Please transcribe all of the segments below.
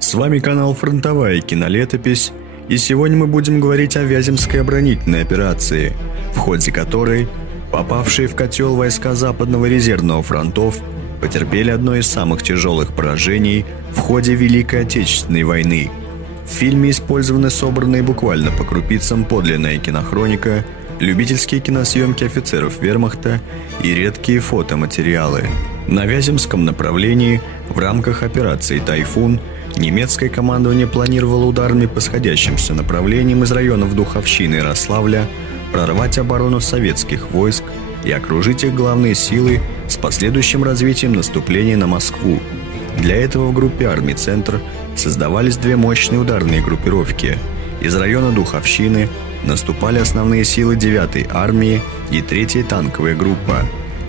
С вами канал «Фронтовая кинолетопись», и сегодня мы будем говорить о Вяземской оборонительной операции, в ходе которой попавшие в котел войска Западного резервного фронтов потерпели одно из самых тяжелых поражений в ходе Великой Отечественной войны. В фильме использованы собранные буквально по крупицам подлинная кинохроника, любительские киносъемки офицеров вермахта и редкие фотоматериалы. На Вяземском направлении в рамках операции «Тайфун» немецкое командование планировало ударами по сходящимся направлениям из районов Духовщины и Рославля прорвать оборону советских войск и окружить их главные силы с последующим развитием наступления на Москву. Для этого в группе армий «Центр» создавались две мощные ударные группировки. Из района Духовщины наступали основные силы 9-й армии и 3-я танковая группа,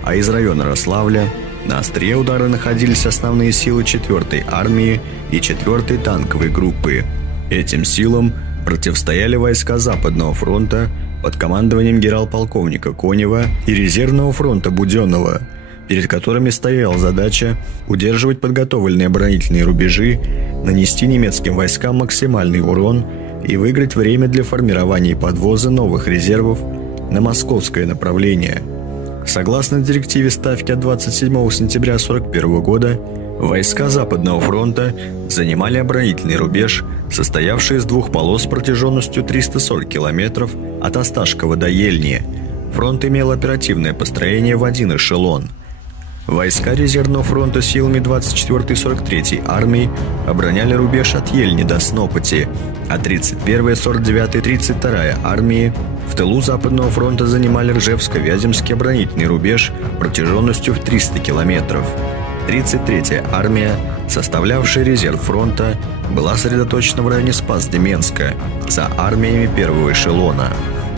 а из района Рославля на острие удара находились основные силы 4-й армии и 4-й танковой группы. Этим силам противостояли войска Западного фронта под командованием генерал-полковника Конева и резервного фронта Буденного, перед которыми стояла задача удерживать подготовленные оборонительные рубежи, нанести немецким войскам максимальный урон и выиграть время для формирования и подвоза новых резервов на московское направление. Согласно директиве Ставки от 27 сентября 1941 года, войска Западного фронта занимали оборонительный рубеж, состоявший из двух полос протяженностью 340 километров от Осташкова до Ельни. Фронт имел оперативное построение в один эшелон. Войска резервного фронта силами 24-й и 43-й армий обороняли рубеж от Ельни до Снопоти, а 31-я, 49-я и 32-я армии в тылу Западного фронта занимали Ржевско-Вяземский оборонительный рубеж протяженностью в 300 километров. 33-я армия, составлявшая резерв фронта, была сосредоточена в районе Спас-Деменска за армиями первого эшелона.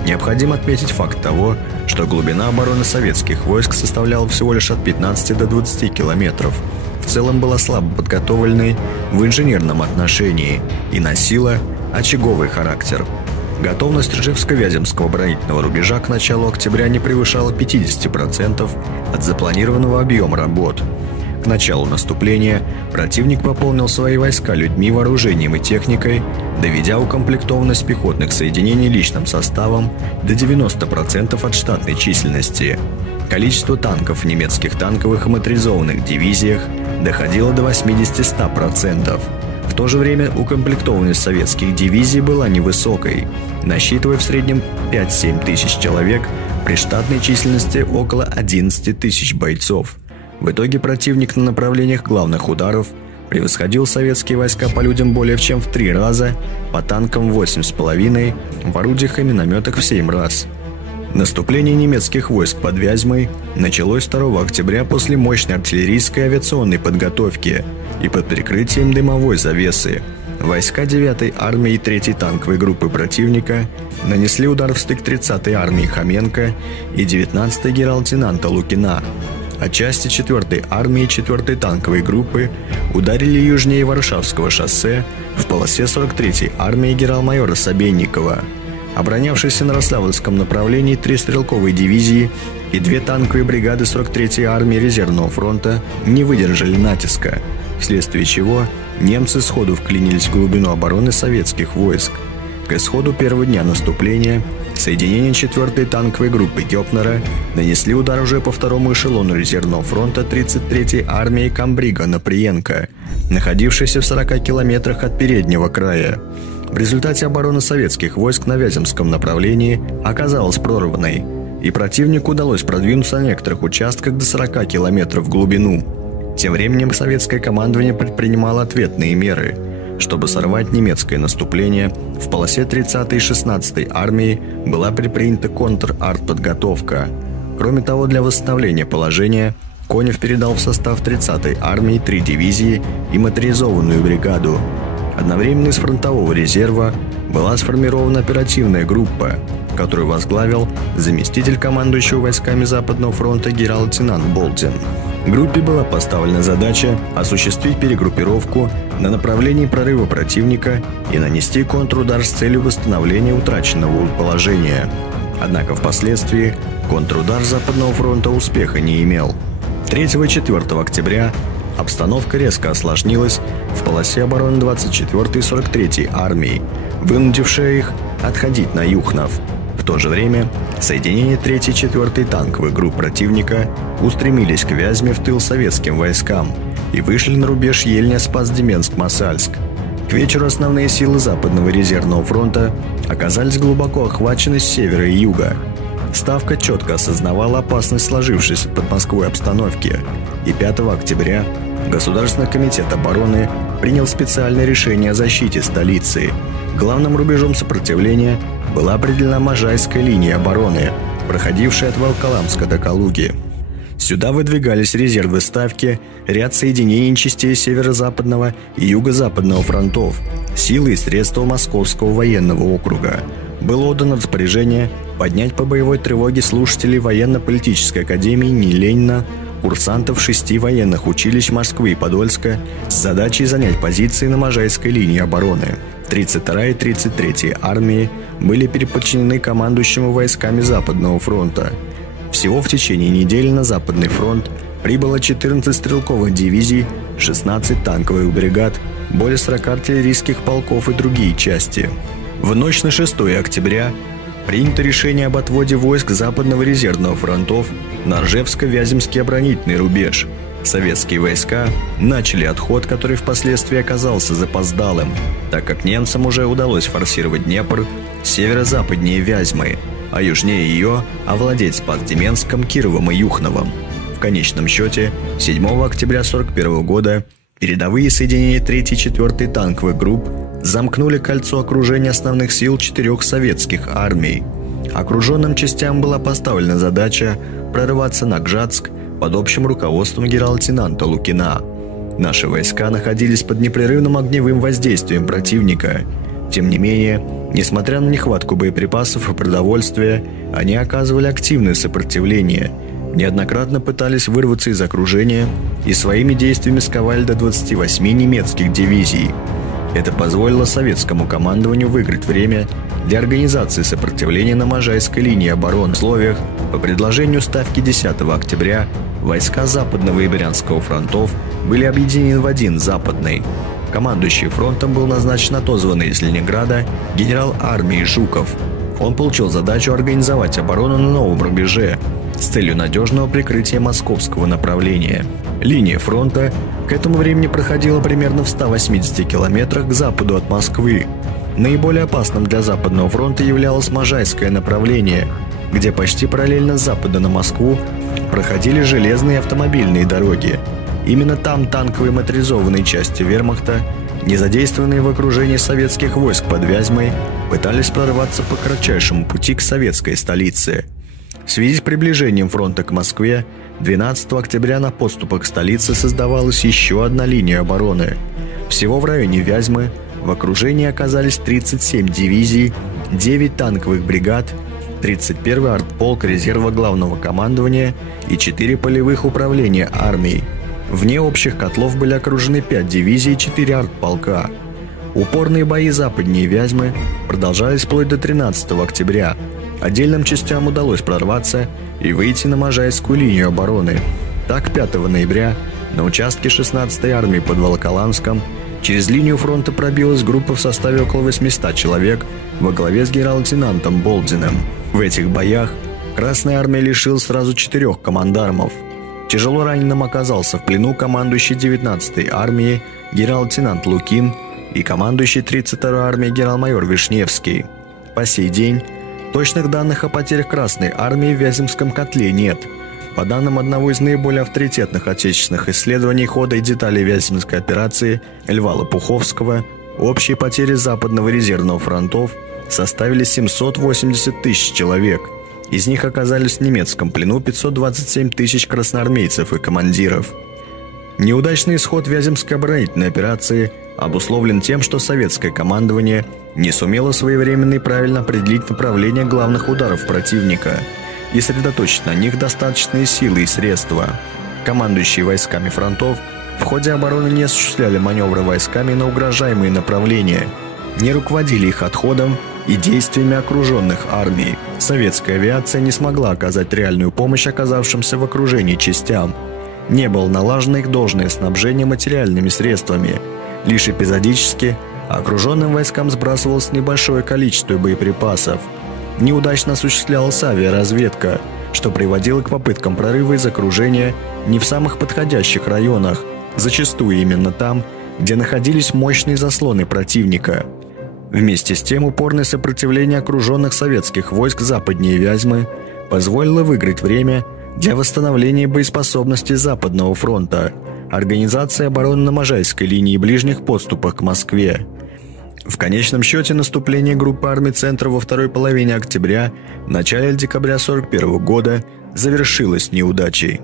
Необходимо отметить факт того, что глубина обороны советских войск составляла всего лишь от 15 до 20 километров. В целом была слабо подготовленной в инженерном отношении и носила очаговый характер. Готовность Ржевско-Вяземского оборонительного рубежа к началу октября не превышала 50% от запланированного объема работ. К началу наступления противник пополнил свои войска людьми, вооружением и техникой, доведя укомплектованность пехотных соединений личным составом до 90% от штатной численности. Количество танков в немецких танковых и моторизованных дивизиях доходило до 80-100%. В то же время укомплектованность советских дивизий была невысокой, насчитывая в среднем 5-7 тысяч человек при штатной численности около 11 тысяч бойцов. В итоге противник на направлениях главных ударов превосходил советские войска по людям более чем в 3 раза, по танкам 8,5, в орудиях и минометах в 7 раз. Наступление немецких войск под Вязьмой началось 2 октября после мощной артиллерийской и авиационной подготовки и под прикрытием дымовой завесы. Войска 9-й армии и 3-й танковой группы противника нанесли удар в стык 30-й армии Хоменко и 19-й генерал-лейтенанта Лукина. А части 4-й армии и 4-й танковой группы ударили южнее Варшавского шоссе в полосе 43-й армии генерал-майора Собенникова. Оборонявшиеся на Рославльском направлении 3 стрелковые дивизии и 2 танковые бригады 43-й армии резервного фронта не выдержали натиска, вследствие чего немцы сходу вклинились в глубину обороны советских войск. К исходу первого дня наступления соединения 4-й танковой группы Гёпнера нанесли удар уже по второму эшелону резервного фронта 33-й армии Камбрига-Наприенко, находившейся в 40 километрах от переднего края. В результате оборона советских войск на Вяземском направлении оказалась прорванной, и противнику удалось продвинуться на некоторых участках до 40 километров в глубину. Тем временем советское командование предпринимало ответные меры. Чтобы сорвать немецкое наступление, в полосе 30-й и 16-й армии была предпринята контр-артподготовка. Кроме того, для восстановления положения Конев передал в состав 30-й армии 3 дивизии и моторизованную бригаду. Одновременно из фронтового резерва была сформирована оперативная группа, которую возглавил заместитель командующего войсками Западного фронта генерал-лейтенант Болдин. Группе была поставлена задача осуществить перегруппировку на направлении прорыва противника и нанести контрудар с целью восстановления утраченного положения. Однако впоследствии контрудар Западного фронта успеха не имел. 3 и 4 октября Обстановка резко осложнилась в полосе обороны 24-й и 43-й армии, вынудившая их отходить на Юхнов. В то же время соединения 3-й и 4-й танковых групп противника устремились к Вязьме в тыл советским войскам и вышли на рубеж Ельня-Спас-Деменск-Масальск. К вечеру основные силы Западного резервного фронта оказались глубоко охвачены с севера и юга. Ставка четко осознавала опасность сложившейся под Москвой обстановки, и 5 октября Государственный комитет обороны принял специальное решение о защите столицы. Главным рубежом сопротивления была определена Можайская линия обороны, проходившая от Волоколамска до Калуги. Сюда выдвигались резервы Ставки, ряд соединений частей Северо-Западного и Юго-Западного фронтов, силы и средства Московского военного округа. Было отдано распоряжение поднять по боевой тревоге слушателей военно-политической академии имени Ленина, курсантов 6 военных училищ Москвы и Подольска с задачей занять позиции на Можайской линии обороны. 32-я и 33-я армии были переподчинены командующему войсками Западного фронта. Всего в течение недели на Западный фронт прибыло 14 стрелковых дивизий, 16 танковых бригад, более 40 артиллерийских полков и другие части. В ночь на 6 октября принято решение об отводе войск Западного резервного фронтов на Ржевско-Вяземский оборонительный рубеж. Советские войска начали отход, который впоследствии оказался запоздалым, так как немцам уже удалось форсировать Днепр северо-западнее Вязьмы, а южнее ее овладеть Спас-Деменском, Кировом и Юхновым. В конечном счете, 7 октября 1941 года передовые соединения 3-й и 4-й танковых групп замкнули кольцо окружения основных сил 4 советских армий. Окруженным частям была поставлена задача прорываться на Гжатск под общим руководством генерал-лейтенанта Лукина. Наши войска находились под непрерывным огневым воздействием противника. Тем не менее, несмотря на нехватку боеприпасов и продовольствия, они оказывали активное сопротивление, неоднократно пытались вырваться из окружения и своими действиями сковали до 28 немецких дивизий. Это позволило советскому командованию выиграть время для организации сопротивления на Можайской линии обороны. В условиях, по предложению Ставки 10 октября, войска Западного и Брянского фронтов были объединены в один Западный. Командующий фронтом был назначен отозванный из Ленинграда генерал армии Жуков. Он получил задачу организовать оборону на новом рубеже с целью надежного прикрытия московского направления. Линия фронта к этому времени проходила примерно в 180 километрах к западу от Москвы. Наиболее опасным для Западного фронта являлось Можайское направление, где почти параллельно с запада на Москву проходили железные и автомобильные дороги. Именно там танковые моторизованные части вермахта, не задействованные в окружении советских войск под Вязьмой, пытались прорваться по кратчайшему пути к советской столице. В связи с приближением фронта к Москве 12 октября на подступах к столице создавалась еще одна линия обороны. Всего в районе Вязьмы в окружении оказались 37 дивизий, 9 танковых бригад, 31-й артполк резерва главного командования и 4 полевых управления армией. Вне общих котлов были окружены 5 дивизий и 4 артполка. Упорные бои западнее Вязьмы продолжались вплоть до 13 октября. Отдельным частям удалось прорваться и выйти на Можайскую линию обороны. Так, 5 ноября на участке 16-й армии под Волоколамском через линию фронта пробилась группа в составе около 800 человек во главе с генерал-лейтенантом Болдиным. В этих боях Красная армия лишилась сразу 4 командармов. Тяжело раненым оказался в плену командующий 19-й армией генерал-лейтенант Лукин и командующий 32-й армией генерал-майор Вишневский. По сей день точных данных о потерях Красной армии в Вяземском котле нет. По данным одного из наиболее авторитетных отечественных исследований хода и деталей Вяземской операции Льва Лопуховского, общие потери Западного резервного фронтов составили 780 тысяч человек. Из них оказались в немецком плену 527 тысяч красноармейцев и командиров. Неудачный исход Вяземской оборонительной операции обусловлен тем, что советское командование не сумело своевременно и правильно определить направление главных ударов противника и сосредоточить на них достаточные силы и средства. Командующие войсками фронтов в ходе обороны не осуществляли маневры войсками на угрожаемые направления, не руководили их отходом и действиями окруженных армий. Советская авиация не смогла оказать реальную помощь оказавшимся в окружении частям. Не было налажено их должное снабжение материальными средствами. Лишь эпизодически окруженным войскам сбрасывалось небольшое количество боеприпасов. Неудачно осуществлялась авиаразведка, что приводило к попыткам прорыва из окружения не в самых подходящих районах, зачастую именно там, где находились мощные заслоны противника. Вместе с тем упорное сопротивление окруженных советских войск западнее Вязьмы позволило выиграть время для восстановления боеспособности Западного фронта, организации обороны на Можайской линии и ближних подступах к Москве. В конечном счете наступление группы армий Центра во второй половине октября, начале декабря 1941 года завершилось неудачей.